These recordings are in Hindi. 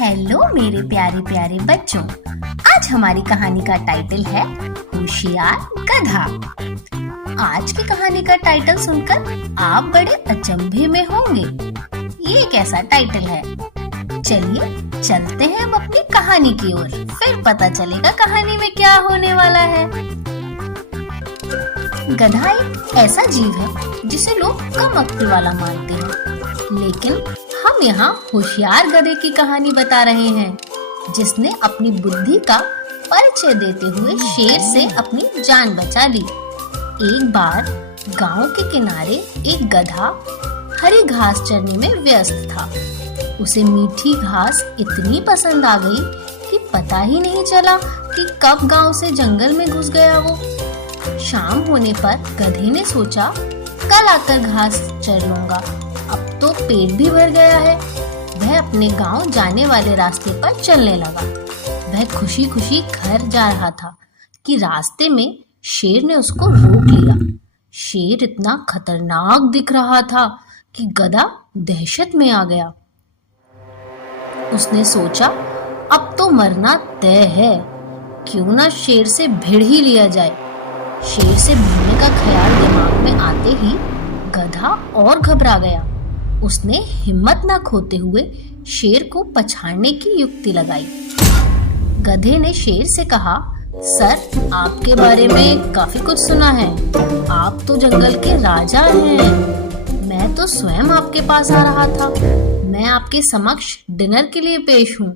हेलो मेरे प्यारे प्यारे बच्चों। आज हमारी कहानी का टाइटल है होशियार गधा। आज की कहानी का टाइटल सुनकर आप बड़े अचंभे में होंगे। ये कैसा टाइटल है? चलिए चलते हैं अब अपनी कहानी की ओर, फिर पता चलेगा कहानी में क्या होने वाला है। गधा एक ऐसा जीव है जिसे लोग कम अक्ल वाला मानते हैं, लेकिन हम यहाँ होशियार गधे की कहानी बता रहे हैं, जिसने अपनी बुद्धि का परिचय देते हुए शेर से अपनी जान बचा ली। एक बार गांव के किनारे एक गधा हरी घास चरने में व्यस्त था। उसे मीठी घास इतनी पसंद आ गई कि पता ही नहीं चला कि कब गांव से जंगल में घुस गया वो। शाम होने पर गधे ने सोचा, कल आकर घास चर लूंगा, अब तो पेट भी भर गया है। वह अपने गांव जाने वाले रास्ते पर चलने लगा। वह खुशी खुशी घर जा रहा था कि रास्ते में शेर ने उसको रोक लिया। शेर इतना खतरनाक दिख रहा था कि गधा दहशत में आ गया। उसने सोचा, अब तो मरना तय है, क्यों ना शेर से भिड़ ही लिया जाए। शेर से भिड़ने का ख्याल दिमाग में आते ही गधा और घबरा गया। उसने हिम्मत न खोते हुए शेर को पछाड़ने की युक्ति लगाई। गधे ने शेर से कहा, सर, आपके बारे में काफी कुछ सुना है। आप तो जंगल के राजा हैं। मैं तो स्वयं आपके पास आ रहा था। मैं आपके समक्ष डिनर के लिए पेश हूँ।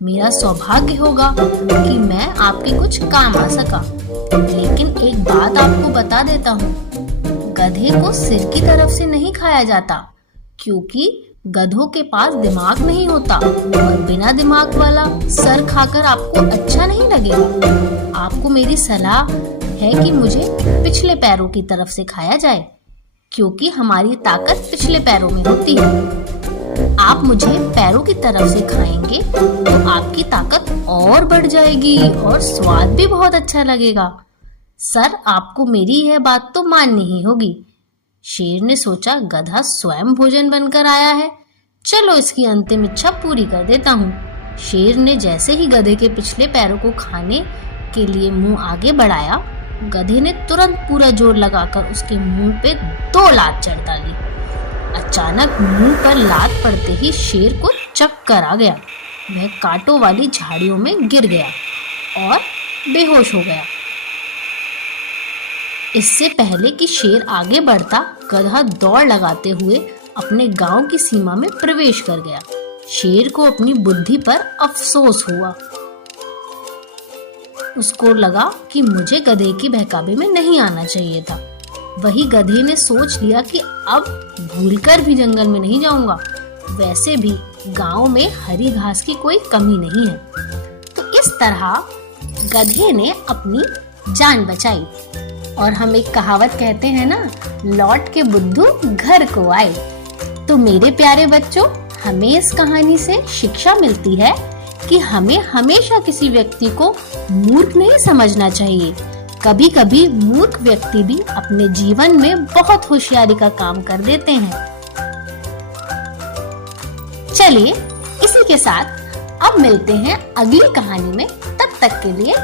मेरा सौभाग्य होगा कि मैं आपके कुछ काम आ सका। लेकिन एक बात आपको बता देता हूँ, गधे को सिर की तरफ से नहीं खाया जाता, क्योंकि गधों के पास दिमाग नहीं होता और बिना दिमाग वाला सर खाकर आपको अच्छा नहीं लगेगा। आपको मेरी सलाह है कि मुझे पिछले पैरों की तरफ से खाया जाए, क्योंकि हमारी ताकत पिछले पैरों में होती है। आप मुझे पैरों की तरफ से खाएंगे तो आपकी ताकत और बढ़ जाएगी और स्वाद भी बहुत अच्छा लगेगा। सर, आपको मेरी यह बात तो माननी ही होगी। शेर ने सोचा, गधा स्वयं भोजन बनकर आया है, चलो इसकी अंतिम इच्छा पूरी कर देता हूँ। शेर ने जैसे ही गधे के पिछले पैरों को खाने के लिए मुंह आगे बढ़ाया, गधे ने तुरंत पूरा जोर लगाकर उसके मुंह पे 2 लात चढ़ डाली। अचानक मुंह पर लात पड़ते ही शेर को चक्कर आ गया। वह कांटों वाली झाड़ियों में गिर गया और बेहोश हो गया। इससे पहले कि शेर आगे बढ़ता, गधा दौड़ लगाते हुए अपने गांव की सीमा में प्रवेश कर गया। शेर को अपनी बुद्धि पर अफसोस हुआ। उसको लगा कि मुझे गधे की बहकावे में नहीं आना चाहिए था। वही गधे ने सोच लिया कि अब भूलकर भी जंगल में नहीं जाऊंगा। वैसे भी गांव में हरी घास की कोई कमी नहीं है। तो इस तरह गधे ने अपनी जान बचाई। और हम एक कहावत कहते हैं ना, लौट के बुद्धू घर को आए। तो मेरे प्यारे बच्चों, हमें इस कहानी से शिक्षा मिलती है कि हमें हमेशा किसी व्यक्ति को मूर्ख नहीं समझना चाहिए। कभी कभी मूर्ख व्यक्ति भी अपने जीवन में बहुत होशियारी का काम कर देते हैं। चलिए इसी के साथ अब मिलते हैं अगली कहानी में। तब तक के लिए